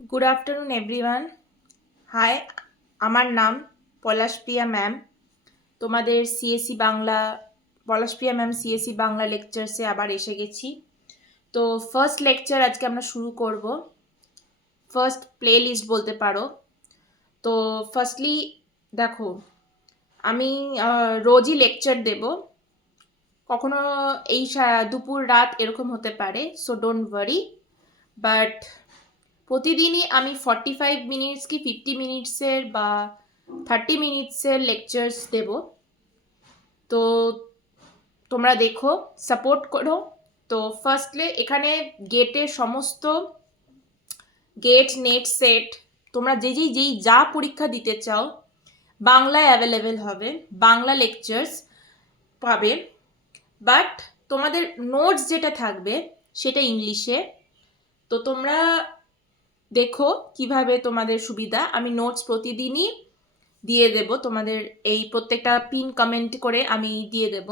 Good afternoon, everyone. Hi, আমার নাম Palashpriya ma'am. তোমাদের CSC Bangla Palashpriya ma'am CSC Bangla লেকচারসে আবার এসে গেছি। তো ফার্স্ট লেকচার আজকে আমরা শুরু করব। ফার্স্ট প্লে লিস্ট বলতে পারো। তো ফার্স্টলি দেখো, আমি রোজই লেকচার দেব। কখনো এই দুপুর রাত এরকম হতে পারে, সো ডোন্ট ওয়ারি। বাট প্রতিদিনই আমি 45 মিনিটস কি 50 মিনিটসের বা 30 মিনিটসের লেকচার্স দেব। তো তোমরা দেখো, সাপোর্ট করো। তো ফার্স্টলি এখানে গেটের সমস্ত গেট নেট সেট তোমরা যেই যা পরীক্ষা দিতে চাও বাংলায় অ্যাভেলেবেল হবে, বাংলা লেকচার্স পাবে। বাট তোমাদের নোটস যেটা থাকবে সেটা ইংলিশে। তো তোমরা দেখো কিভাবে তোমাদের সুবিধা। আমি নোটস প্রতিদিনই দিয়ে দেব তোমাদের, এই প্রত্যেকটা পিন কমেন্ট করে আমি দিয়ে দেব।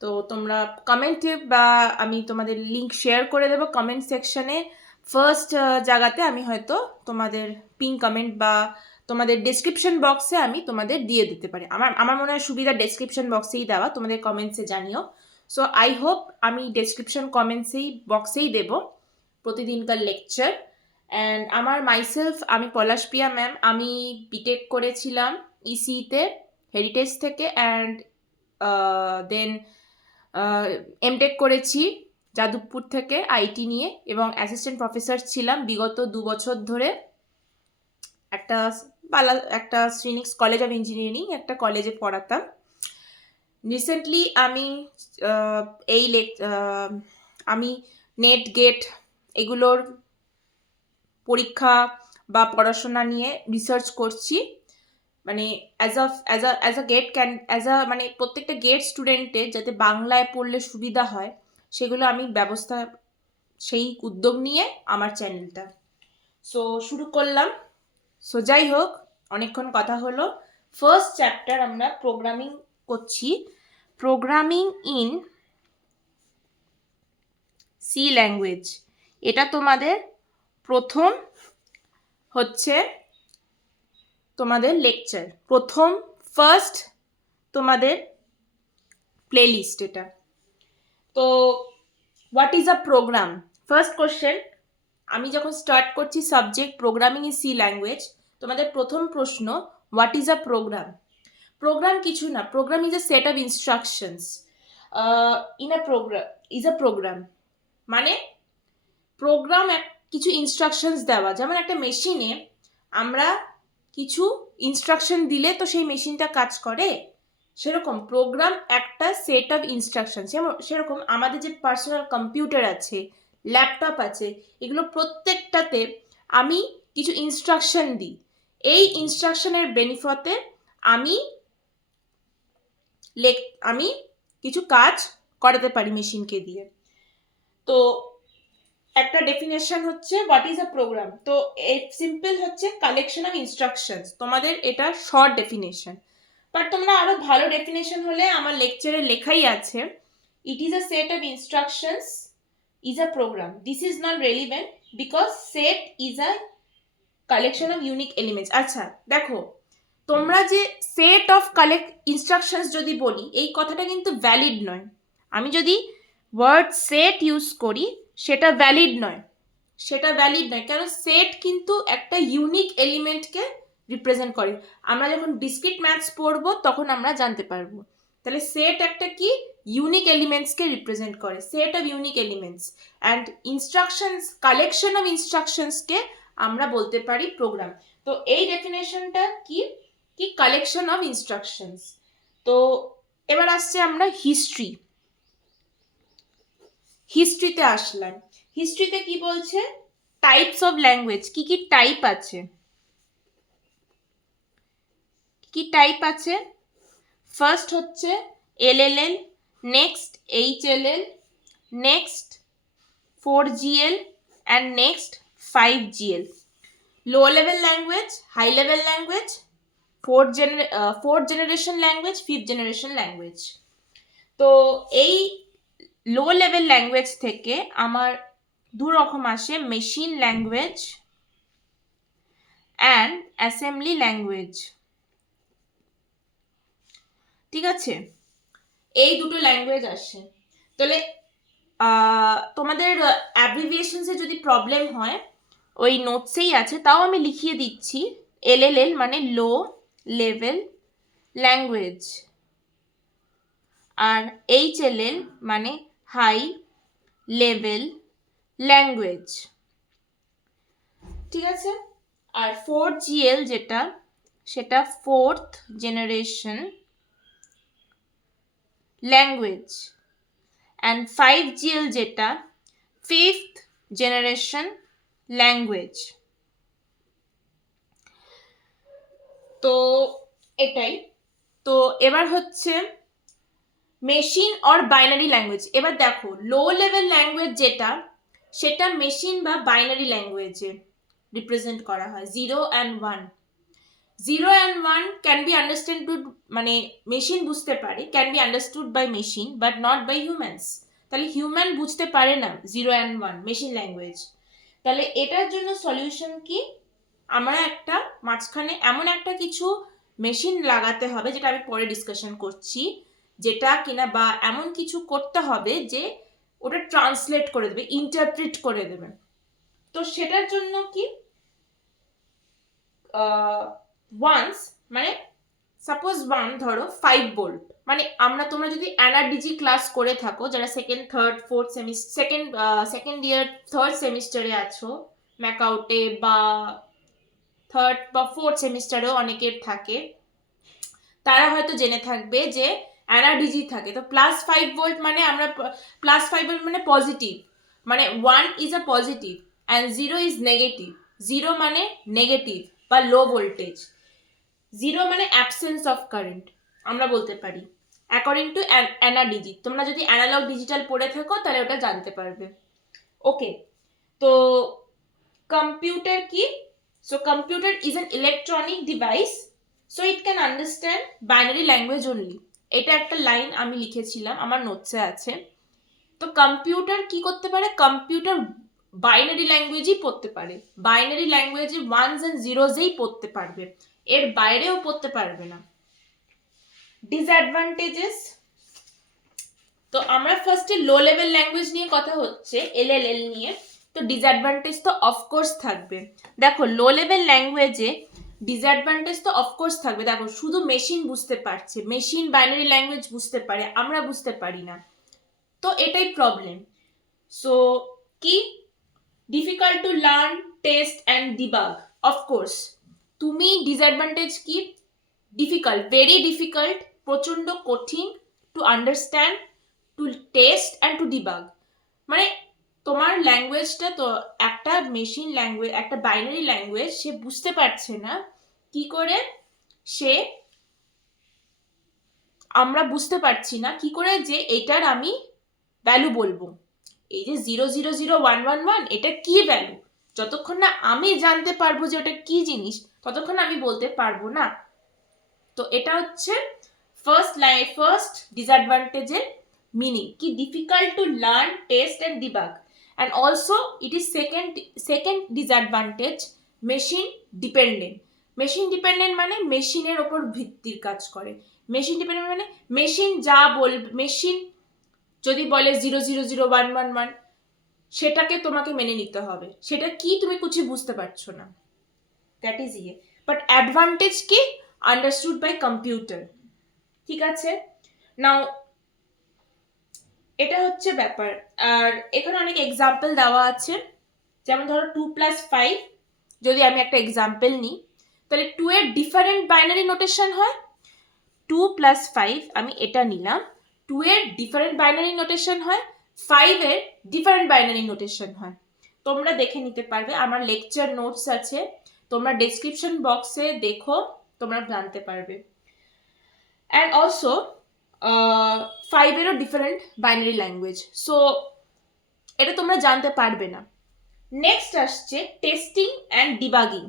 তো তোমরা কমেন্টে বা আমি তোমাদের লিঙ্ক শেয়ার করে দেবো কমেন্ট সেকশনে। ফার্স্ট জায়গাতে আমি হয়তো তোমাদের পিন কমেন্ট বা তোমাদের ডেসক্রিপশন বক্সে আমি তোমাদের দিয়ে দিতে পারি। আমার মনে হয় সুবিধা ডেসক্রিপশন বক্সেই দেওয়া, তোমাদের কমেন্টসে জানিও। সো আই হোপ আমি ডেসক্রিপশন বক্সেই দেব প্রতিদিনকার লেকচার। অ্যান্ড আমার মাইসেলফ, আমি পলাশপ্রিয়া ম্যাম। আমি বিটেক করেছিলাম ইসিতে হেরিটেজ থেকে, অ্যান্ড দেন এমটেক করেছি যাদবপুর থেকে আইটি নিয়ে, এবং অ্যাসিস্ট্যান্ট প্রফেসর ছিলাম বিগত 2 বছর ধরে একটা ফিনিক্স কলেজ অফ ইঞ্জিনিয়ারিং একটা কলেজে পড়াতাম। রিসেন্টলি আমি এই আমি নেট গেট এগুলোর পরীক্ষা বা পড়াশোনা নিয়ে রিসার্চ করছি। মানে মানে প্রত্যেকটা গেট স্টুডেন্টের যাতে বাংলায় পড়লে সুবিধা হয় সেগুলো আমি সেই উদ্যোগ নিয়ে আমার চ্যানেলটা। সো শুরু করলাম। সো যাই হোক, অনেকক্ষণ কথা হলো। ফার্স্ট চ্যাপ্টার আমরা প্রোগ্রামিং করছি, প্রোগ্রামিং ইন সি ল্যাঙ্গুয়েজ। এটা তোমাদের প্রথম হচ্ছে তোমাদের লেকচার, ফার্স্ট তোমাদের প্লে লিস্ট এটা। তো what is a program? First question, আমি যখন স্টার্ট করছি subject programming is C language, তোমাদের প্রথম প্রশ্ন what is a program? Program কিছু না, program is a set of instructions in a program. মানে প্রোগ্রাম কিছু ইনস্ট্রাকশনস দেওয়া, যেমন একটা মেশিনে আমরা কিছু ইনস্ট্রাকশন দিলে তো সেই মেশিনটা কাজ করে, সেরকম প্রোগ্রাম একটা সেট অফ ইনস্ট্রাকশন। সেরকম আমাদের যে পার্সোনাল কম্পিউটার আছে, ল্যাপটপ আছে, এগুলো প্রত্যেকটাতে আমি কিছু ইনস্ট্রাকশন দিই। এই ইনস্ট্রাকশনের বেনিফিটে আমি আমি কিছু কাজ করাতে পারি মেশিনকে দিয়ে। তো একটা ডেফিনেশন হচ্ছে হোয়াট ইজ আ প্রোগ্রাম। তো সিম্পল হচ্ছে কালেকশন অফ ইনস্ট্রাকশনস, তোমাদের এটা শর্ট ডেফিনেশন। বাট তোমরা আরো ভালো ডেফিনেশন হলে আমার লেকচারে লেখাই আছে, it is a set of instructions is a program. This is not relevant because set is a collection of unique elements. আচ্ছা দেখো, তোমরা যে সেট অফ ইনস্ট্রাকশনস যদি বলি, এই কথাটা কিন্তু ভ্যালিড নয়। আমি যদি ওয়ার্ড সেট ইউজ করি সেটা ভ্যালিড নয়, কারণ সেট কিন্তু একটা ইউনিক এলিমেন্টকে রিপ্রেজেন্ট করে। আমরা যখন ডিসক্রিট ম্যাথস পড়বো তখন আমরা জানতে পারবো। তাহলে সেট একটা কি ইউনিক এলিমেন্টসকে রিপ্রেজেন্ট করে, set of unique elements. And instructions, collection of ইনস্ট্রাকশনসকে আমরা বলতে পারি প্রোগ্রাম। তো এই ডেফিনেশনটা কি কি কালেকশন অফ ইনস্ট্রাকশনস। তো এবার আসছে আমরা হিস্ট্রিতে আসলাম। হিস্ট্রিতে কি বলছে? টাইপস অফ ল্যাঙ্গুয়েজ, কি কি টাইপ আছে, ফার্স্ট হচ্ছে LLL, next HLL, next 4GL and next 5GL। Low level language, high level language, fourth generation language, fifth generation language. তো এই লো লেভেল ল্যাঙ্গুয়েজ থেকে আমার দু রকম আসে, machine language and assembly language. ঠিক আছে, এই দুটো ল্যাঙ্গুয়েজ আসে। তাহলে তোমাদের অ্যাব্রিভিয়েশনসে যদি প্রবলেম হয় ওই নোটসেই আছে, তাও আমি লিখিয়ে দিচ্ছি। LLL মানে লো লেভেল ল্যাঙ্গুয়েজ, আর HLL মানে হাই লেভেল ল্যাঙ্গুয়েজ। ঠিক আছে, আর 4GL যেটা, সেটা fourth generation language, and 5GL যেটা ফিফথ জেনারেশন ল্যাঙ্গুয়েজ। তো এটাই। তো এবার হচ্ছে মেশিন অর বাইনারি ল্যাঙ্গুয়েজ। এবার দেখো লো লেভেল ল্যাঙ্গুয়েজ যেটা, সেটা মেশিন বা বাইনারি ল্যাঙ্গুয়েজে রিপ্রেজেন্ট করা হয়। 0 and 1, 0 and 1 can be understand, মানে মেশিন বুঝতে পারে, can be understood by machine but not by humans. তাহলে হিউম্যান বুঝতে পারে না 0 and 1 মেশিন ল্যাঙ্গুয়েজ। তাহলে এটার জন্য সলিউশন কি, আমরা একটা মাঝখানে এমন একটা কিছু মেশিন লাগাতে হবে, যেটা আমি পরে ডিসকাশন করছি, যেটা কিনা বা এমন কিছু করতে হবে যে ওটা ট্রান্সলেট করে দেবে, ইন্টারপ্রিট করে দেবে। তো সেটার জন্য কি, ওয়ান্স মানে সাপোজ 1 ধরো 5 ভোল্ট, মানে তোমরা যদি এনআরডিজি ক্লাস করে থাকো, যারা second third fourth semester second year third সেমিস্টারে আছো ম্যাকাউটে, বা থার্ড বা ফোর্থ সেমিস্টারেও অনেকের থাকে, তারা হয়তো জেনে থাকবে যে এনআরডিজি থাকে। তো +5 ভোল্ট মানে আমরা +5 ভোল্ট মানে পজিটিভ, মানে 1 is a positive and 0 is negative. 0 মানে নেগেটিভ বা লো ভোল্টেজ, 0 মানে অ্যাবসেন্স অফ কারেন্ট আমরা বলতে পারি, অ্যাকর্ডিং টু এনআরডিজি। তোমরা যদি অ্যানালগ ডিজিটাল পড়ে থাকো তাহলে ওটা জানতে পারবে। ওকে, তো কম্পিউটার কি? So computer is an electronic device, so it can understand binary language only. এটা একটা লাইন আমি লিখেছিলাম, আমার নোটসে আছে। তো কম্পিউটার কি করতে পারে? কম্পিউটার বাইনারি ল্যাঙ্গুয়েজই পড়তে পারে, বাইনারি ল্যাঙ্গুয়েজে ওয়ানস অ্যান্ড জিরোজেই পড়তে পারবে, এর বাইরেও পড়তে পারবে না। ডিসঅ্যাডভান্টেজেস, তো আমরা ফার্স্টে লো লেভেল ল্যাঙ্গুয়েজ নিয়ে কথা হচ্ছে, LLL নিয়ে। তো ডিসঅ্যাডভান্টেজ তো অফকোর্স থাকবে। দেখো লো লেভেল ল্যাঙ্গুয়েজে ডিসঅ্যাডভান্টেজ তো অফকোর্স থাকবে। দেখো শুধু মেশিন বুঝতে পারছে, মেশিন বাইনারি ল্যাঙ্গুয়েজ বুঝতে পারে, আমরা বুঝতে পারি না, তো এটাই প্রবলেম। সো কি, difficult to learn, test and debug. Of course তুমি ডিসঅ্যাডভান্টেজ কি, ডিফিকাল্ট, ভেরি ডিফিকাল্ট, প্রচণ্ড কঠিন to understand, to test and to debug. মানে তোমার ল্যাঙ্গুয়েজটা, তো একটা মেশিন ল্যাঙ্গুয়েজ, একটা বাইনারি ল্যাঙ্গুয়েজ সে বুঝতে পারছে না কি করে, আমরা বুঝতে পারছি না কি করে যে এটার আমি ভ্যালু বলবো। এই যে 0001111 এটা কি ভ্যালু, যতক্ষণ না আমি জানতে পারবো যে ওটা কি জিনিস, ততক্ষণ আমি বলতে পারবো না। তো এটা হচ্ছে ফার্স্ট ডিসঅ্যাডভান্টেজের মিনিং কি, difficult to learn, test and debug. And also it is second disadvantage, machine dependent. Machine dependent মানে মেশিনের ওপর ভিত্তির কাজ করে। মেশিন ডিপেন্ডেন্ট মানে মেশিন যা বলবে, মেশিন যদি বলে 0001111 সেটাকে তোমাকে মেনে নিতে হবে, সেটা কি তুমি কিছু বুঝতে পারছো না, দ্যাট ইজ ইয়ে। বাট অ্যাডভান্টেজ কি, আন্ডারস্টুড বাই কম্পিউটার। ঠিক আছে, নাও এটা হচ্ছে ব্যাপার। আর এখানে অনেক এক্সাম্পল দেওয়া আছে, যেমন ধরো 2+5, যদি আমি একটা এক্সাম্পল নিই, তাহলে 2 এর ডিফারেন্ট বাইনারি নোটেশন হয়। 2+5 আমি এটা নিলাম, 2 এর ডিফারেন্ট বাইনারি নোটেশন হয়, 5 এর ডিফারেন্ট বাইনারি নোটেশন হয়। তোমরা দেখে নিতে পারবে, আমার লেকচার নোটস আছে, তোমরা ডেসক্রিপশন বক্সে দেখো, তোমরা জানতে পারবে। অ্যান্ড অলসো 5 এরও ডিফারেন্ট বাইনারি ল্যাঙ্গুয়েজ, সো এটা তোমরা জানতে পারবে না। নেক্সট আসছে টেস্টিং অ্যান্ড ডিবাগিং,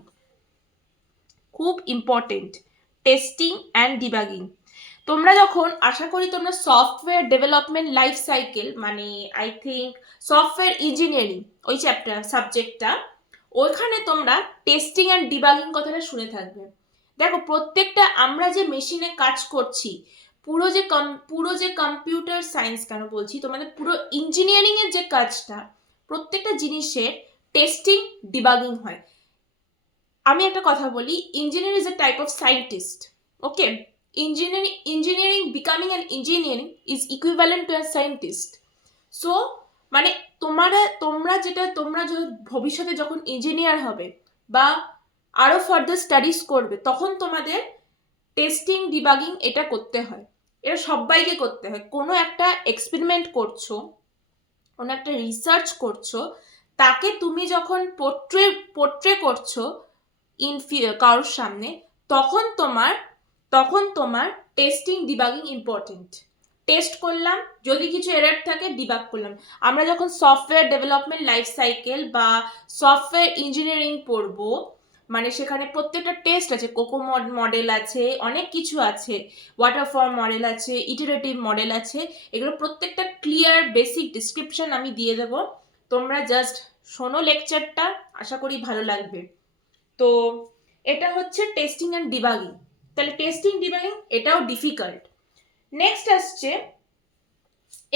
খুব ইম্পর্টেন্ট, টেস্টিং অ্যান্ড ডিবাগিং। তোমরা যখন, আশা করি তোমরা সফটওয়্যার ডেভেলপমেন্ট লাইফ সাইকেল, মানে আই থিঙ্ক সফটওয়্যার ইঞ্জিনিয়ারিং ওই চ্যাপ্টার সাবজেক্টটা, ওইখানে তোমরা টেস্টিং অ্যান্ড ডিবাগিং কথাটা শুনে থাকবে। দেখো, প্রত্যেকটা আমরা যে মেশিনে কাজ করছি, পুরো যে কম্পিউটার সায়েন্স কেন বলছি, তোমাদের পুরো ইঞ্জিনিয়ারিং এর যে কাজটা, প্রত্যেকটা জিনিসের টেস্টিং ডিবাগিং হয়। আমি একটা কথা বলি, engineer is a type of scientist, okay? Engineering becoming an engineering is equivalent to a scientist. So মানে তোমরা ভবিষ্যতে যখন ইঞ্জিনিয়ার হবে বা আরো ফার্দার স্টাডিজ করবে, তখন তোমাদের টেস্টিং ডিবাগিং এটা করতে হয়। এটা সবাইকে করতে হয়। কোনো একটা এক্সপেরিমেন্ট করছো, কোনো একটা রিসার্চ করছো, তাকে তুমি যখন পোর্ট্রে করছো কারোর সামনে, তখন তোমার টেস্টিং ডিবাগিং ইম্পর্টেন্ট। টেস্ট করলাম, যদি কিছু এরর থাকে ডিবাগ করলাম। আমরা যখন সফটওয়্যার ডেভেলপমেন্ট লাইফ সাইকেল বা সফটওয়্যার ইঞ্জিনিয়ারিং পড়বো, মানে সেখানে প্রত্যেকটা টেস্ট আছে, কোকো মডেল আছে, অনেক কিছু আছে, ওয়াটারফল মডেল আছে, ইটারেটিভ মডেল আছে। এগুলো প্রত্যেকটা ক্লিয়ার বেসিক ডিসক্রিপশন আমি দিয়ে দেবো, তোমরা জাস্ট শোনো লেকচারটা, আশা করি ভালো লাগবে। তো এটা হচ্ছে টেস্টিং অ্যান্ড ডিবাগিং। তাহলে টেস্টিং ডিবাগিং এটাও ডিফিকাল্ট। নেক্সট আসছে,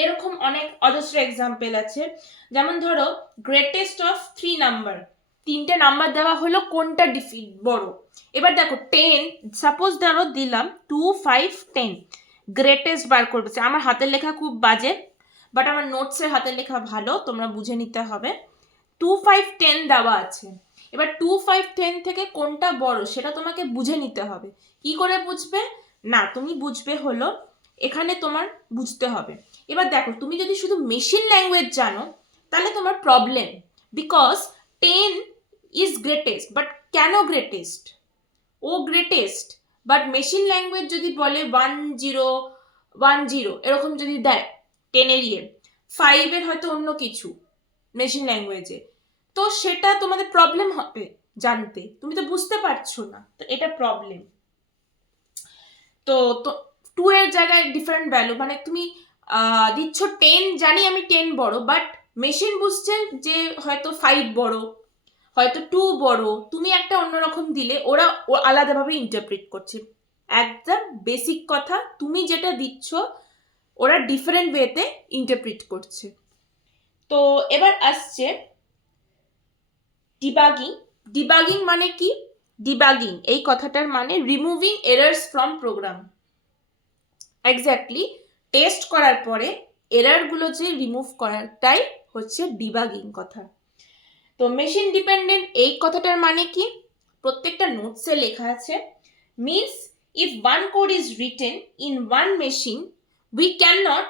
এরকম অনেক অজস্র এক্সাম্পল আছে, যেমন ধরো গ্রেটেস্ট অফ 3 নাম্বার, 3টে নাম্বার দেওয়া হলো, কোনটা বড়? এবার দেখো 10, সাপোজ ধরো দিলাম 2, 5, 10, গ্রেটেস্ট বার করবে। আমার হাতের লেখা খুব বাজে, বাট আমার নোটসের হাতের লেখা ভালো, তোমরা বুঝে নিতে হবে। 2, 5, 10 দেওয়া আছে। এবার 2, 5, 10 থেকে কোনটা বড় সেটা তোমাকে বুঝে নিতে হবে। কি করে বুঝবে? না, তুমি বুঝবে হলো এখানে তোমার বুঝতে হবে। এবার দেখো, তুমি যদি শুধু মেশিন ল্যাঙ্গুয়েজ জানো তাহলে তোমার problem, because 10 is greatest, but কেন গ্রেটেস্ট? ও গ্রেটেস্ট, বাট মেশিন ল্যাঙ্গুয়েজ যদি বলে 1, 0, 1, 0 এরকম যদি দেয় 10-এর 5-এর হয়তো অন্য কিছু মেশিন ল্যাঙ্গুয়েজে, তো সেটা তোমাদের প্রবলেম হবে জানতে, তুমি তো বুঝতে পারছো না, তো এটা প্রবলেম। তো 2 এর জায়গায় ডিফারেন্ট ভ্যালু, মানে তুমি দিচ্ছ 10, জানি আমি 10 বড়, বাট মেশিন বুঝছে যে হয়তো 5 বড়, হয়তো 2 বড়, তুমি একটা অন্যরকম দিলে ওরা আলাদাভাবে ইন্টারপ্রিট করছে। একদম বেসিক কথা, তুমি যেটা দিচ্ছ ওরা ডিফারেন্ট ওয়েতে ইন্টারপ্রিট করছে। তো এবার আসছে ডিবাগিং। ডিবাগিং মানে কি? ডিবাগিং এই কথাটার মানে removing errors from program. Exactly, test করার পরে এরারগুলো যে রিমুভ করাটাই হচ্ছে ডিবাগিং কথা। তো মেশিন ডিপেন্ডেন্ট এই কথাটার মানে কি? প্রত্যেকটা নোটসে লেখা আছে, means if one code is written in one machine we can not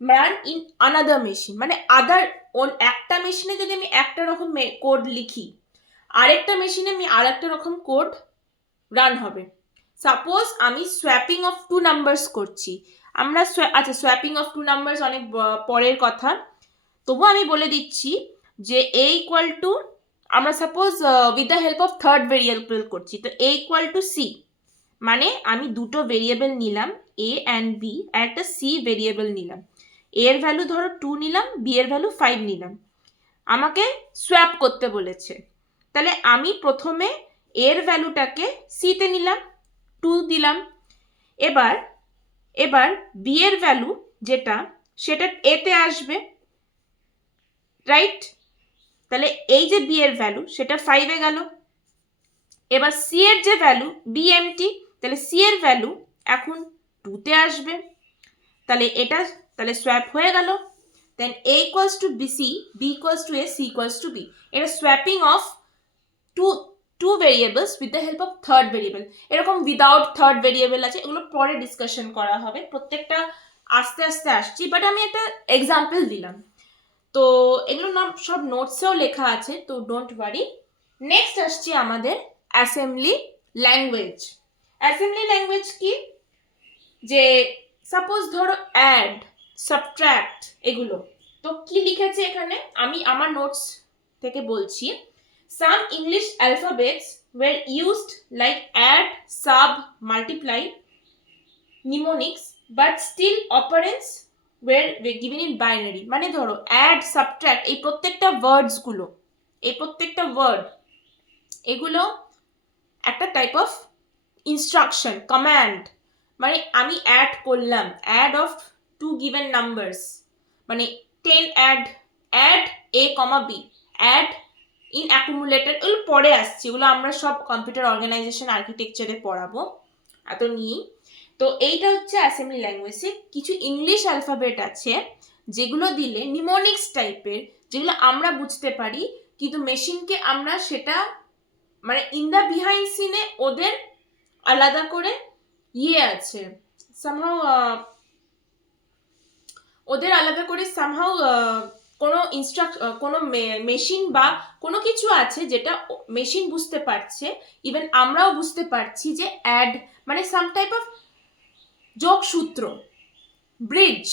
run in another machine. মানে একটা মেশিনে যদি আমি একটা রকম কোড লিখি, আরেকটা মেশিনে আমি আর একটা রকম কোড রান হবে। সাপোজ আমি সোয়াপিং অফ 2 নাম্বারস করছি, আচ্ছা সোয়াপিং অফ 2 নাম্বারস অনেক পরের কথা, তবু আমি বলে দিচ্ছি যে a ইকুয়াল টু, আমরা suppose with the help of third variable করছি, তো a ইকুয়াল টু c, মানে আমি দুটো ভেরিয়েবল নিলাম a অ্যান্ড b, আর একটা c ভেরিয়েবল নিলাম। a এর ভ্যালু ধরো 2 নিলাম, b এর ভ্যালু 5 নিলাম, আমাকে সোয়াপ করতে বলেছে। তাহলে আমি প্রথমে এর ভ্যালুটাকে c তে নিলাম, 2 দিলাম। এবার b এর ভ্যালু যেটা, সেটা a তে আসবে, রাইট? তাহলে এই যে b এর ভ্যালু সেটা 5-এ গেল। এবার c এর যে ভ্যালু b এমটি, তাহলে c এর ভ্যালু এখন 2-তে আসবে। তাহলে সোয়াপ হয়ে গেল। Then a equals to bc, b equals to a, c equals to b। এটা swapping of two variables with the help of third variable. এরকম উইদাউট থার্ড ভেরিয়েবল আছে, এগুলো পরে ডিসকাশন করা হবে, প্রত্যেকটা আস্তে আস্তে আসছি, বাট আমি একটা এক্সাম্পল দিলাম। তো এগুলো সব নোটসেও লেখা আছে, তো ডোন্ট ওয়ারি। নেক্সট আসছে আমাদের অ্যাসেম্বলি ল্যাঙ্গুয়েজ। অ্যাসেম্বলি ল্যাঙ্গুয়েজ কি? যে সাপোজ ধরো অ্যাড, সাবট্র্যাক্ট, এগুলো তো কি লিখেছে এখানে, আমি আমার নোটস থেকে বলছি। Some English alphabets were used like add, sub, multiply, mnemonics, but still operands were given in binary. মানে ধরো add, subtract এই প্রত্যেকটা ওয়ার্ডস গুলো এই প্রত্যেকটা ওয়ার্ড এগুলো একটা টাইপ অফ ইনস্ট্রাকশন, কমান্ড। মানে আমি অ্যাড করলাম, add of two given numbers, মানে 10 add a, b, add in accumulator, এগুলো পরে আসছে, এগুলো আমরা সব কম্পিউটার অর্গানাইজেশন আর্কিটেকচারে পড়াবো, এত নিয়েই। তো এইটা হচ্ছে অ্যাসেম্বলি ল্যাঙ্গুয়েজে কিছু ইংলিশ অ্যালফাবেট আছে যেগুলো দিলে নিমোনিক্স টাইপের, যেগুলো আমরা বুঝতে পারি, কিন্তু মেশিনকে আমরা সেটা মানে ইন দ্য বিহাইন্ড সিনে ওদের আলাদা করে আছে সামহাউ, ওদের আলাদা করে সামহাউ কোনো কোনো মেশিন বা কোনো কিছু আছে যেটা মেশিন বুঝতে পারছে, ইভেন আমরাও বুঝতে পারছি যে অ্যাড মানে সাম টাইপ অফ যোগসূত্র, bridge,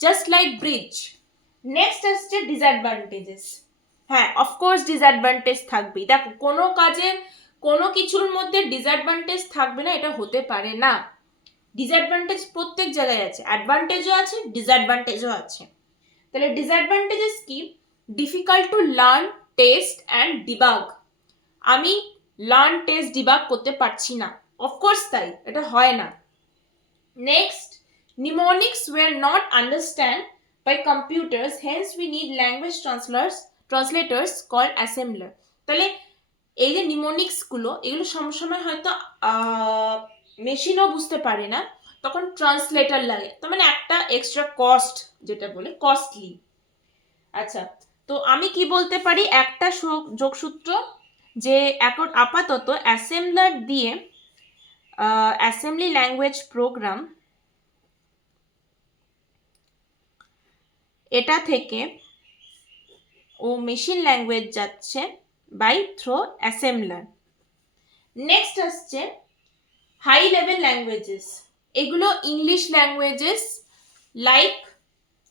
just like bridge. Next আসছে ডিসঅ্যাডভান্টেজেস। হ্যাঁ, অফকোর্স ডিসঅ্যাডভান্টেজ থাকবেই। দেখো, কোনো কাজে কোনো কিছুর মধ্যে ডিসঅ্যাডভান্টেজ থাকবে না এটা হতে পারে না। ডিসঅ্যাডভান্টেজ প্রত্যেক জায়গায় আছে, অ্যাডভান্টেজও আছে, ডিসঅ্যাডভান্টেজও আছে। তাহলে ডিসঅ্যাডভান্টেজেস কি? Difficult to learn, test and debug. আমি লার্ন, টেস্ট, ডিবাগ করতে পারছি না, অফকোর্স তাই, এটা হয় না। Next, mnemonics were not understand by computers, hence we need language translators called assembler. তাহলে এই যে নিমোনিক্স গুলো, এগুলো সবসময় হয়তো মেশিনও বুঝতে পারে না, তখন ট্রান্সলেটর লাগে, তার মানে একটা এক্সট্রা কস্ট, যেটা বলে কস্টলি। আচ্ছা, তো আমি কি বলতে পারি একটা যোগসূত্র, যে এখন আপাতত অ্যাসেম্বলার দিয়ে অ্যাসেম্বলি ল্যাঙ্গুয়েজ প্রোগ্রাম, এটা থেকে ও মেশিন ল্যাঙ্গুয়েজ যাচ্ছে বাই থ্রো অ্যাসেম্বলার। নেক্সট আসছে হাই লেভেল ল্যাঙ্গুয়েজেস, এগুলো English languages like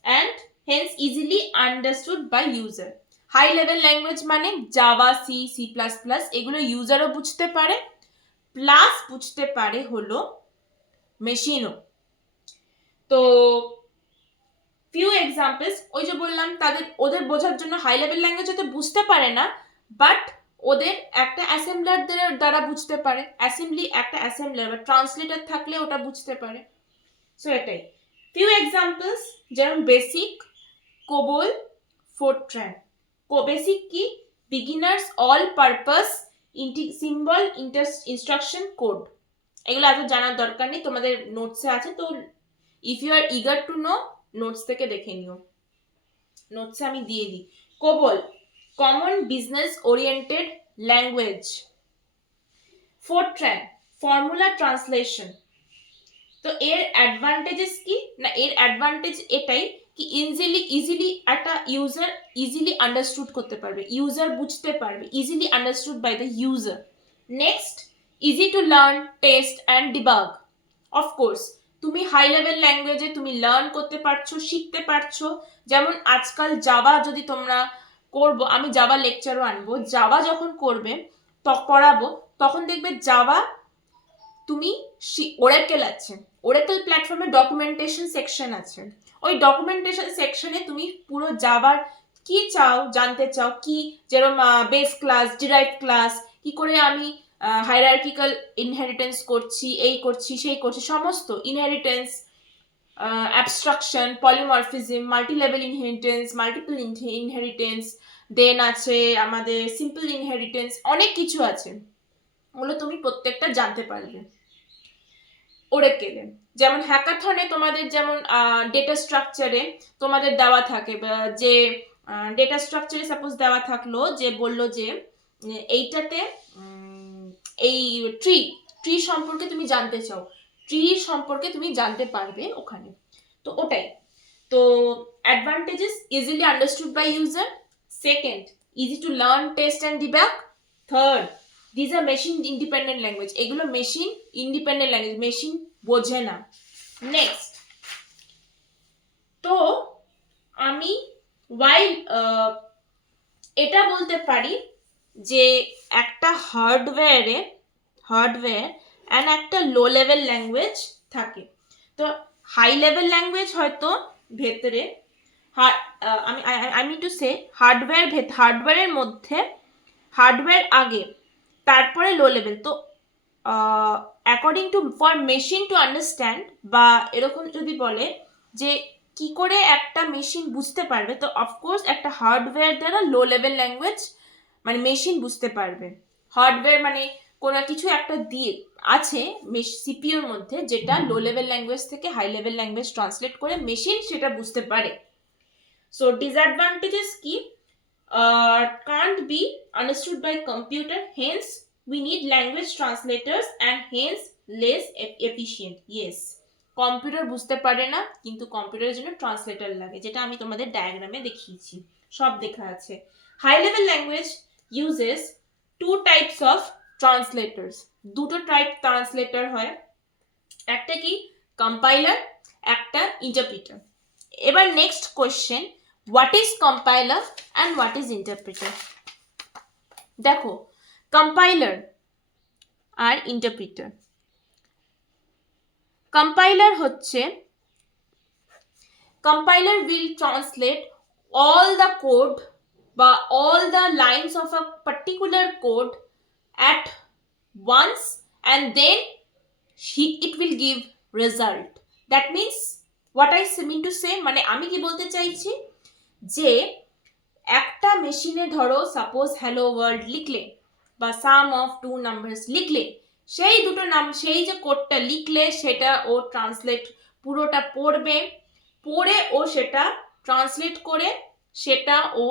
and hence easily understood by user. High level language মানে Java, C, C plus plus, এগুলো ইউজারও বুঝতে পারে, প্লাস বুঝতে পারে হলো মেশিনও। তো ফিউ এক্সাম্পলস, ওই যে বললাম ওদের বোঝার জন্য হাই লেভেল ল্যাঙ্গুয়েজ হয়তো বুঝতে পারে না, বাট ওদের একটা অ্যাসেম্বলারদের দ্বারা বুঝতে পারে, একটা অ্যাসেম্বলার বা ট্রান্সলেটর থাকলে ওটা বুঝতে পারে। সো এটাই ফিউ এক্সাম্পলস, যেমন বেসিক, কোবল, ফোরট্রান। বেসিক কি? Beginners all purpose symbol instruction code. এগুলো এত জানার দরকার নেই, তোমাদের নোটসে আছে, তো if you are eager to know, notes থেকে দেখে নিও, নোটসে আমি দিয়ে দিই। COBOL, common business oriented language. FORTRAN, formula translation. তো এর অ্যাডভান্টেজেস কি না, এর অ্যাডভান্টেজ এটাই কি ইজিলি একটা ইউজার ইজিলি আন্ডারস্টুড করতে পারবে, ইউজার বুঝতে পারবে, easily understood by the user. Next, easy to learn, test and debug. Of course তুমি হাই লেভেল ল্যাঙ্গুয়েজে তুমি লার্ন করতে পারছো, শিখতে পারছো। যেমন আজকাল জাভা যদি তোমরা করবো, আমি জাভা লেকচারও আনবো, জাভা যখন করবে পড়াবো, তখন দেখবে জাভা তুমি ওরাকেল আছে, ওরাকেল প্ল্যাটফর্মে ডকুমেন্টেশন সেকশন আছে, ওই ডকুমেন্টেশন সেকশনে তুমি পুরো জাভার কি চাও জানতে চাও, কি যেরকম বেস ক্লাস, ডিরাইভ ক্লাস, কি করে আমি হায়ারার্কিক্যাল ইনহেরিটেন্স করছি, এই করছি সেই করছি, সমস্ত inheritance, abstraction, polymorphism, multi level inheritance, multiple inheritance, then আছে আমাদের সিম্পল ইনহেরিটেন্স, অনেক কিছু আছে, ওগুলো তুমি প্রত্যেকটা জানতে পারবে ওরাকেলে। যেমন হ্যাকাথনে তোমাদের যেমন ডেটা স্ট্রাকচারে তোমাদের দেওয়া থাকে, যে ডেটা স্ট্রাকচারে সাপোজ দেওয়া থাকলো, যে বললো যে এইটাতে এই ট্রি সম্পর্কে তুমি জানতে চাও, ট্রি সম্পর্কে তুমি জানতে পারবে ওখানে। তো ওটাই তো advantages, easily understood by user. Second, easy to learn, test and debug. Third, this are machine independent language, এগুলো মেশিন ইন্ডিপেন্ডেন্ট ল্যাঙ্গুয়েজ, মেশিন বোঝে না। নেক্সট, তো আমি এটা বলতে পারি যে একটা হার্ডওয়্যার অ্যান্ড একটা লো লেভেল ল্যাঙ্গুয়েজ থাকে। তো হাই লেভেল ল্যাঙ্গুয়েজ হয়তো ভেতরে, I mean to say হার্ডওয়্যারের মধ্যে হার্ডওয়্যার আগে তারপরে লো লেভেল। তো according to for machine to understand, বা এরকম যদি বলে যে কি করে একটা মেশিন বুঝতে পারবে, তো অফকোর্স একটা হার্ডওয়্যার দ্বারা লো লেভেল ল্যাঙ্গুয়েজ মানে মেশিন বুঝতে পারবে। হার্ডওয়্যার মানে কোনো কিছু একটা দিয়ে আছে সিপিইউর মধ্যে যেটা লো লেভেল ল্যাঙ্গুয়েজ থেকে হাই লেভেল ল্যাঙ্গুয়েজ ট্রান্সলেট করে মেশিন সেটা বুঝতে পারে। সো ডিসঅ্যাডভান্টেজেস কি? Can't be understood by computer, hence we need language translators and hence less efficient. Yes, computer বুঝতে পারে না, কিন্তু কম্পিউটারের জন্য ট্রান্সলেটর লাগে, যেটা আমি তোমাদের ডায়াগ্রামে দেখিয়েছি, সব দেখা আছে। High level language uses two types of translators, দুটো টাইপ ট্রান্সলেটর হয়, একটা কি কম্পাইলার, একটা ইন্টারপ্রিটার। এবার next question, what is compiler and what is interpreter? দেখো, কম্পাইলার আর ইন্টারপ্রিটার। কম্পাইলার হচ্ছে, compiler will translate all the code বা all the lines of a particular code at once and then it will give result. That means what I mean to say, মানে আমি কি বলতে চাইছি, যে একটা মেশিনে ধরো সাপোজ হ্যালো ওয়ার্ল্ড লিখলে বা সাম অফ টু নাম্বারস লিখলে, সেই দুটো সেই যে কোডটা লিখলে সেটা ও ট্রান্সলেট পুরোটা পড়বে, পড়ে ও সেটা ট্রান্সলেট করে সেটা ও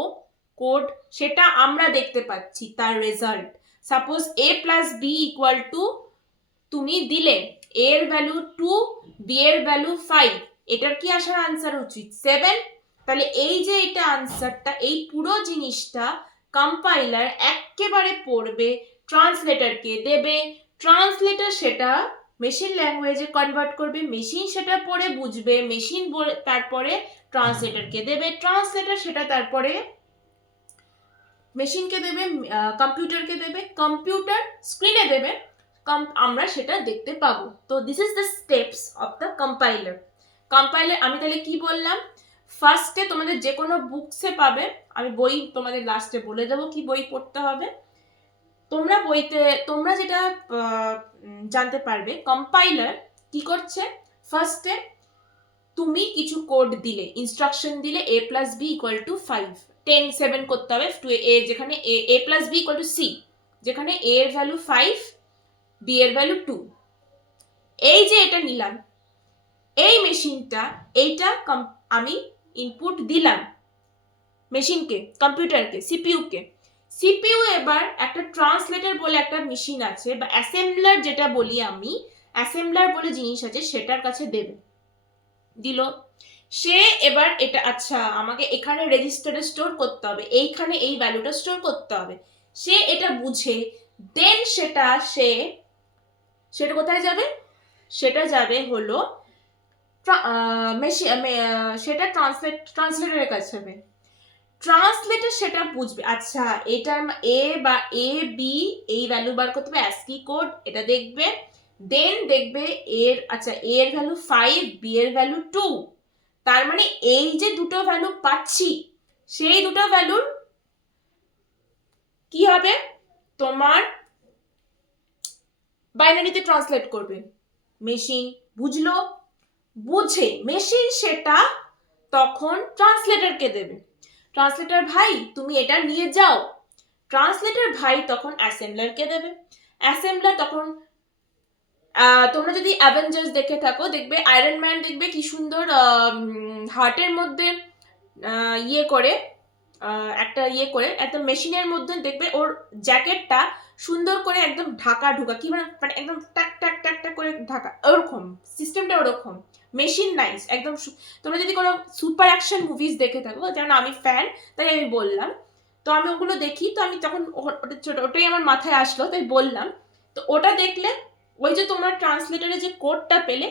কোড সেটা আমরা দেখতে পাচ্ছি তার result. Suppose a plus B equal to, তুমি দিলে a এর ভ্যালু 2, b এর ভ্যালু 5, এটার কি আসার আনসার উচিত 7। তাহলে এই যে এটা আনসারটা, এই পুরো জিনিসটা কম্পাইলার একেবারে পড়বে, ট্রান্সলেটরকে দেবে, ট্রান্সলেটর সেটা মেশিন ল্যাঙ্গুয়েজে কনভার্ট করবে, মেশিন সেটা পড়ে বুঝবে, মেশিন তারপরে ট্রান্সলেটরকে দেবে, ট্রান্সলেটর সেটা তারপরে মেশিনকে দেবে, কম্পিউটারকে দেবে, কম্পিউটার স্ক্রিনে দেবে, আমরা সেটা দেখতে পাবো। তো this is the steps of the compiler. Compiler আমি তাহলে কি বললাম, ফার্স্টে তোমাদের যে কোনো বুকসে পাবে, আমি বই তোমাদের লাস্টে বলে দেবো কি বই পড়তে হবে, তোমরা বইতে তোমরা যেটা জানতে পারবে, কম্পাইলার কি করছে, ফার্স্টে তুমি কিছু কোড দিলে, ইনস্ট্রাকশন দিলে a plus B equal to 5, 10 7 করতে হবে, যেখানে a plus B equal to C, যেখানে a এর ভ্যালু 5, b এর ভ্যালু 2। এই যে এটা নিলাম, এই মেশিনটা, এইটা আমি ইনপুট দিলাম মেশিনকে, কম্পিউটারকে, সিপিইউকে। সিপিইউ এবার একটা ট্রান্সলেটর বলে একটা মেশিন আছে, বা অ্যাসেম্বলার যেটা বলি আমি, অ্যাসেম্বলার বলে জিনিস আছে, সেটার কাছে দেবে, দিল। সে এবার এটা, আচ্ছা আমাকে এখানে রেজিস্টারে স্টোর করতে হবে, এইখানে এই ভ্যালুটা স্টোর করতে হবে, সে এটা বুঝে দেন সেটা কোথায় যাবে, সেটা যাবে হলো সেটা ট্রান্সলেটরের কাছে যাবে, ট্রান্সলেটর সেটা বুঝবে, আচ্ছা এটার এ বা এ বি এই ভ্যালু বার করতে হবে, অ্যাসকি কোড এটা দেখবে, দেন দেখবে এর, আচ্ছা এ এর ভ্যালু 5, বি এর ভ্যালু 2, তার মানে এই যে দুটো ভ্যালু পাচ্ছি, সেই দুটো ভ্যালুর কি হবে, তোমার বাইনারিতে ট্রান্সলেট করবে, মেশিন বুঝলো, বুঝে মেশিন সেটা তখন ট্রান্সলেটরকে দেবে, ট্রান্সলেটর ভাই তুমি এটা নিয়ে যাও, ট্রান্সলেটর ভাই তখন অ্যাসেম্বলারকে দেবে, অ্যাসেম্বলার তখন, তোমরা যদি অ্যাভেঞ্জার্স দেখে থাকো দেখবে আয়রন ম্যান দেখবে কি সুন্দর হার্টের মধ্যে ইয়ে করে, একটা ইয়ে করে একটা মেশিনের মধ্যে দেখবে ওর জ্যাকেটটা সুন্দর করে একদম ঢুকা কি মানে একদম টাক টাক টাক টাক করে ঢাকা, ওরকম সিস্টেমটা ওরকম, মেশিন নাইস একদম। তোমরা যদি কোনো সুপার অ্যাকশন মুভিজ দেখে থাকো, যেমন আমি ফ্যান তাই আমি বললাম, তো আমি ওগুলো দেখি, তো আমি তখন ওটাই আমার মাথায় আসলো তাই বললাম। তো ওটা দেখলে ওই যে তোমরা ট্রান্সলেটরে যে কোডটা পেলে,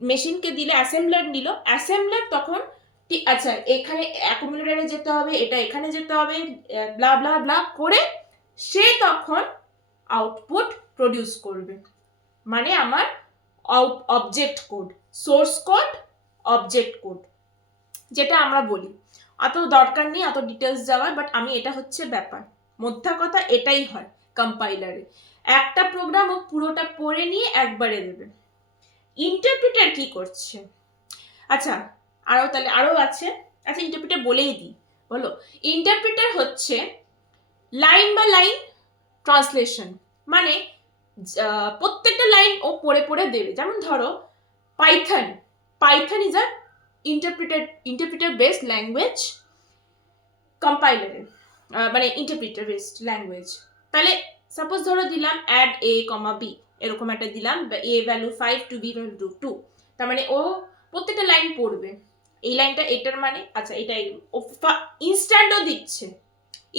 মেশিনকে দিলে, অ্যাসেম্বলার নিল, অ্যাসেম্বলার তখন ঠিক আচ্ছা এখানে অ্যাকুমুলেটরে যেতে হবে, এটা এখানে যেতে হবে, ব্লা ব্লা ব্লা করে সে তখন আউটপুট প্রডিউস করবে, মানে আমার object code, source code, object code. যেটা আমরা বলি। অত দরকার নেই অত ডিটেলস যাওয়ার, বাট আমি এটা হচ্ছে ব্যাপার, মোদ্দা কথা এটাই হয় কম্পাইলারে। একটা প্রোগ্রাম ও পুরোটা পড়ে নিয়ে একবারে দেবে। ইন্টারপ্রিটার কি করছে? আচ্ছা, আরো আছে। আচ্ছা, ইন্টারপ্রিটার বলেই দিই, বলো। ইন্টারপ্রিটার হচ্ছে লাইন বা লাইন ট্রান্সলেশন, মানে প্রত্যেকটা লাইন ও পড়ে পড়ে দেবে। যেমন ধরো Python, Python is a interpreter based language কম্পাইলারে, মানে ইন্টারপ্রিটার বেসড ল্যাঙ্গুয়েজ। তাহলে সাপোজ ধরো দিলাম অ্যাড এ কমা বি, এরকম একটা দিলাম, A value 5 to B value 2, তার মানে ও প্রত্যেকটা লাইন পড়বে। এই লাইনটা এটার মানে, আচ্ছা এটাই ও ইনস্ট্যান্টও দিচ্ছে।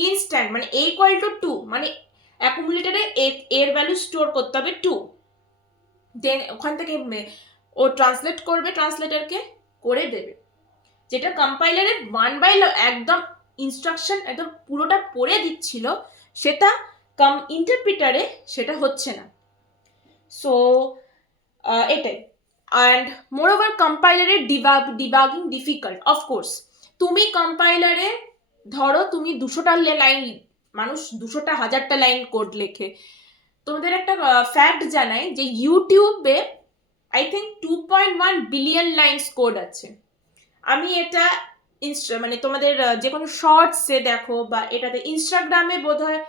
ইনস্ট্যান্ট মানে এ ইকুয়াল টু 2, মানে অ্যাকুমুলেটরে এর ভ্যালু স্টোর করতে হবে 2, দেন ওখান থেকে ও ট্রান্সলেট করবে, ট্রান্সলেটরকে করে দেবে। যেটা কম্পাইলারে একদম ইনস্ট্রাকশন একদম পুরোটা পড়ে দিচ্ছিল, সেটা ইন্টারপ্রিটারে সেটা হচ্ছে না। সো এটাই। অ্যান্ড মোর ওভার কম্পাইলারে ডিবাগিং ডিফিকাল্ট, অফকোর্স। তুমি কম্পাইলারে ধরো তুমি 200টা লাইন, মানুষ 200টা 1000টা লাইন কোড লেখে। তোমাদের একটা ফ্যাক্ট জানাই যে ইউটিউবে I think 2.1 billion lines code আছে। আমি এটা মানে তোমাদের যে কোনো শর্টসে দেখো, বা এটাতে ইনস্টাগ্রামে বোধহয়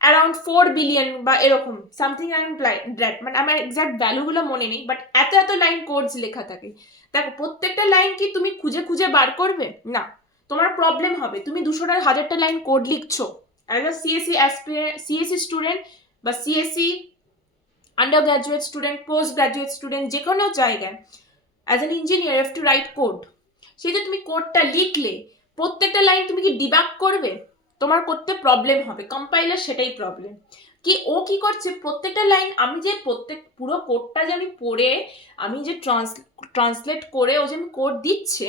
অ্যারাউন্ড 4 বিলিয়ন বা এরকম সামথিং অ্যারাউন্ড দ্যাট, মানে আমার এক্সাক্ট ভ্যালুগুলো মনে নেই, বাট এত এত লাইন কোডস লেখা থাকে। দেখো প্রত্যেকটা লাইন কি তুমি খুঁজে খুঁজে বার করবে? না, তোমার প্রবলেম হবে। তুমি 200টা 1000টা লাইন কোড লিখছো অ্যাজ আ সিএসসি স্টুডেন্ট বা CSC under graduate student, post graduate student, যে কোনো জায়গায় as an engineer have to right code. সেই যে তুমি কোডটা লিখলে প্রত্যেকটা লাইন তুমি কি ডিবাগ করবে? তোমার করতে প্রবলেম হবে। কম্পাইলার সেটাই প্রবলেম, কি ও কি করছে প্রত্যেকটা লাইন, আমি যে পুরো কোডটা যে আমি পড়ে আমি যে ট্রান্সলেট করে ও যে আমি কোড দিচ্ছে,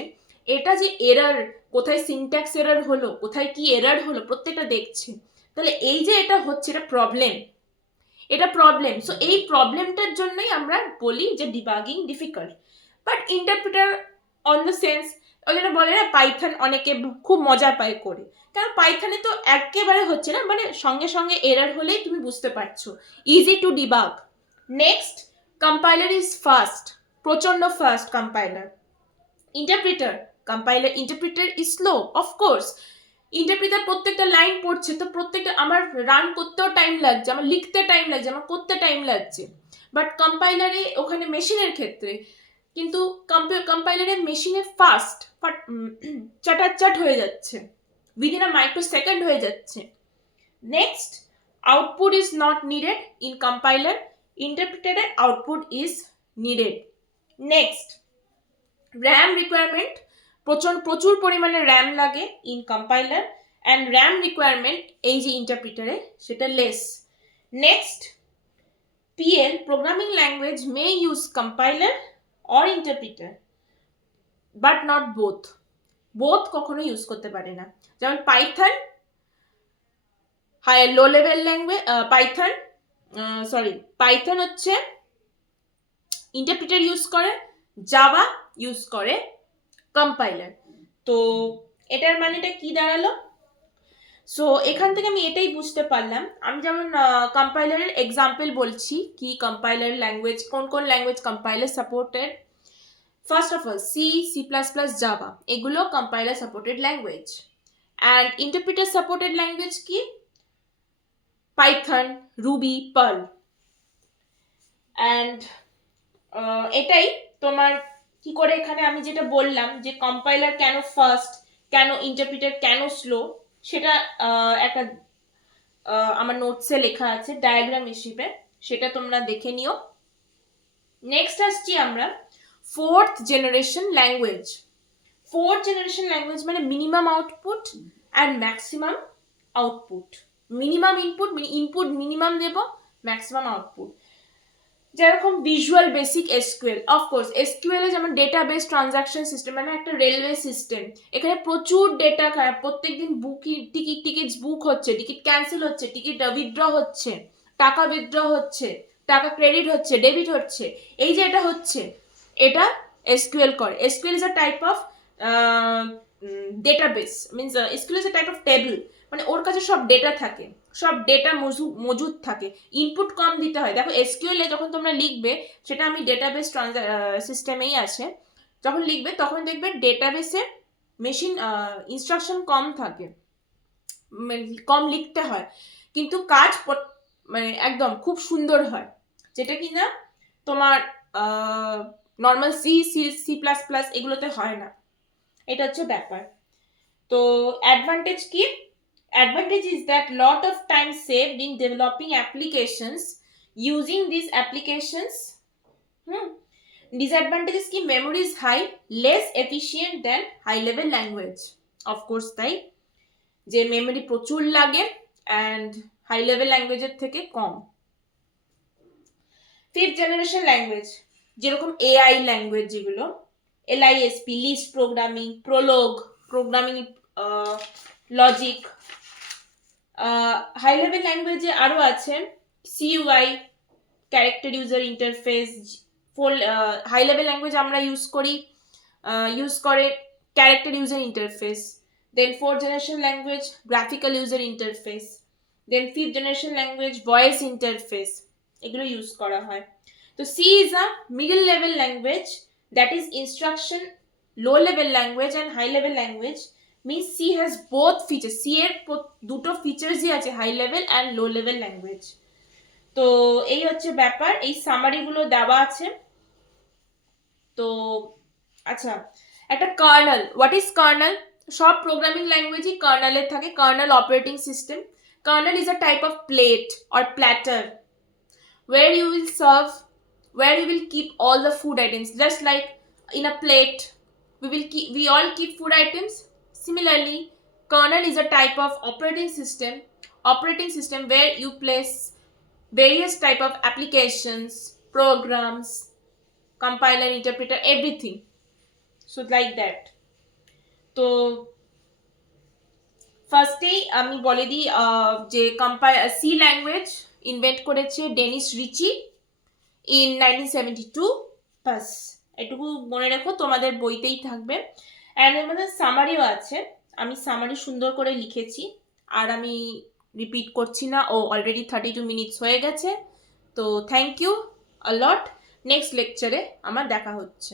এটা যে এরার কোথায় সিনট্যাক্স এরার হলো, কোথায় কি এরার হলো, প্রত্যেকটা দেখছে। তাহলে এই যে এটা হচ্ছে, এটা প্রবলেম। সো এই প্রবলেমটার জন্যই আমরা বলি যে debugging difficult. But interpreter on the sense, ওই জন্য বলে না পাইথন অনেকে খুব মজা পায় করে, কারণ পাইথনে তো একেবারে হচ্ছে না, মানে সঙ্গে সঙ্গে এরার হলেই তুমি বুঝতে পারছো, easy to debug. Next, compiler is fast, প্রচন্ড fast compiler. Interpreter is slow, of course. Interpreter প্রত্যেকটা লাইন পড়ছে, তো প্রত্যেকটা আমার রান করতেও টাইম লাগছে, আমার লিখতে টাইম লাগছে, আমার করতে টাইম লাগছে। বাট কম্পাইলারে ওখানে মেশিনের ক্ষেত্রে কিন্তু কম্পাইলারে মেশিনে ফাস্ট চাটাচাট হয়ে যাচ্ছে, উইদিন আ মাইক্রো সেকেন্ড হয়ে যাচ্ছে। Next, output is not needed in compiler, ইন্টারপ্রিটারে output is needed. Next, RAM requirement, প্রচুর পরিমাণে র্যাম লাগে in compiler, and RAM requirement এই যে ইন্টারপ্রিটারে সেটা less. Next, PL programming language may use compiler or interpreter, but not both কখনো use করতে পারে না। যেমন Python high low level language, Python হচ্ছে ইন্টারপ্রিটার ইউজ করে, জাভা ইউজ করে কম্পাইলার। তো এটার মানেটা কি দাঁড়ালো? সো এখান থেকে আমি এটাই বুঝতে পারলাম। আমি যেমন কম্পাইলারের এক্সাম্পল বলছি, কি কম্পাইলার ল্যাঙ্গুয়েজ, কোন language compiler supported. First of all C plus plus, Java, এগুলো compiler supported language. And interpreter supported language কি? Python, Ruby, Perl. অ্যান্ড এটাই তোমার কি করে এখানে আমি যেটা বললাম যে কম্পাইলার কেন ফাস্ট, কেন ইন্টারপ্রিটার কেন স্লো, সেটা একটা আমার নোটসে লেখা আছে ডায়াগ্রাম হিসেবে, সেটা তোমরা দেখে নিও। নেক্সট আসছি আমরা ফোর্থ জেনারেশন ল্যাঙ্গুয়েজ। মানে minimum output and maximum output. Minimum input minimum দেব, ম্যাক্সিমাম আউটপুট। যেরকম visual basic SQL, of course SQL যেমন ডেটাবেস ট্রানজাকশন সিস্টেম, মানে একটা রেলওয়ে সিস্টেম। এখানে প্রচুর ডেটা খায়, প্রত্যেকদিন টিকিট বুক হচ্ছে, টিকিট ক্যান্সেল হচ্ছে, টিকিট উইথড্র হচ্ছে, টাকা উইথড্র হচ্ছে, টাকা ক্রেডিট হচ্ছে, ডেবিট হচ্ছে, এই যে এটা হচ্ছে, এটা এসকিউএল করে। SQL is a type of database means SQL is a type of table, মানে ওর কাছে সব ডেটা থাকে, সব ডেটা মজুদ থাকে, ইনপুট কম দিতে হয়। দেখো এসকিউএল এ যখন তোমরা লিখবে, সেটা আমি ডেটাবেস সিস্টেমেই আছে, যখন লিখবে তখন দেখবে ডেটাবেসে মেশিন ইনস্ট্রাকশন কম থাকে, কম লিখতে হয়, কিন্তু কাজ মানে একদম খুব সুন্দর হয়, যেটা কি না তোমার normal C C C plus plus এগুলোতে হয় না। এটা হচ্ছে ব্যাপার। তো অ্যাডভান্টেজ কি? Advantage is that lot of time saved in developing applications using this applications. Disadvantages কি? Memory is high, less efficient than high level language. Of course তাই, যে মেমোরি প্রচুর লাগে অ্যান্ড হাই লেভেল ল্যাঙ্গুয়েজের থেকে কম। ফিফথ জেনারেশন ল্যাঙ্গুয়েজ, যেরকম AI language, যেগুলো LISP, list programming, Prolog programming, logic. High level ল্যাঙ্গুয়েজে আরও আছে CUI, character user interface. High level language আমরা ইউজ করে character user interface. Then fourth generation language graphical user interface. Then fifth generation language voice interface, এগুলো use করা হয়। তো C is a middle level language, that is instruction low level language and high level language. Means C has both features, C এর দুটো ফিচার্সই আছে, high level and low level language. তো এই হচ্ছে ব্যাপার, এই সামারিগুলো দেওয়া আছে। তো আচ্ছা, একটা কার্নাল, হোয়াট ইজ কার্নাল? সব প্রোগ্রামিং ল্যাঙ্গুয়েজই কার্নালের থাকে, Karnal operating system. Kernel is a type of plate or platter where you will keep all the food items. Just like in a plate, we all keep food items. Similarly, kernel is a type of operating system where you place various type of applications, programs, compiler, interpreter, everything. So like that. তো ফার্স্টেই আমি বলে দিই যে C language invent করেছে Dennis Richi in 1972। বাস এটুকু মনে রেখো, তোমাদের বইতেই থাকবে। অ্যান্ড এর মধ্যে সামারিও আছে, আমি সামারি সুন্দর করে লিখেছি, আর আমি রিপিট করছি না, ও অলরেডি 32 মিনিটস হয়ে গেছে। তো thank you a lot. Next লেকচারে আমার দেখা হচ্ছে।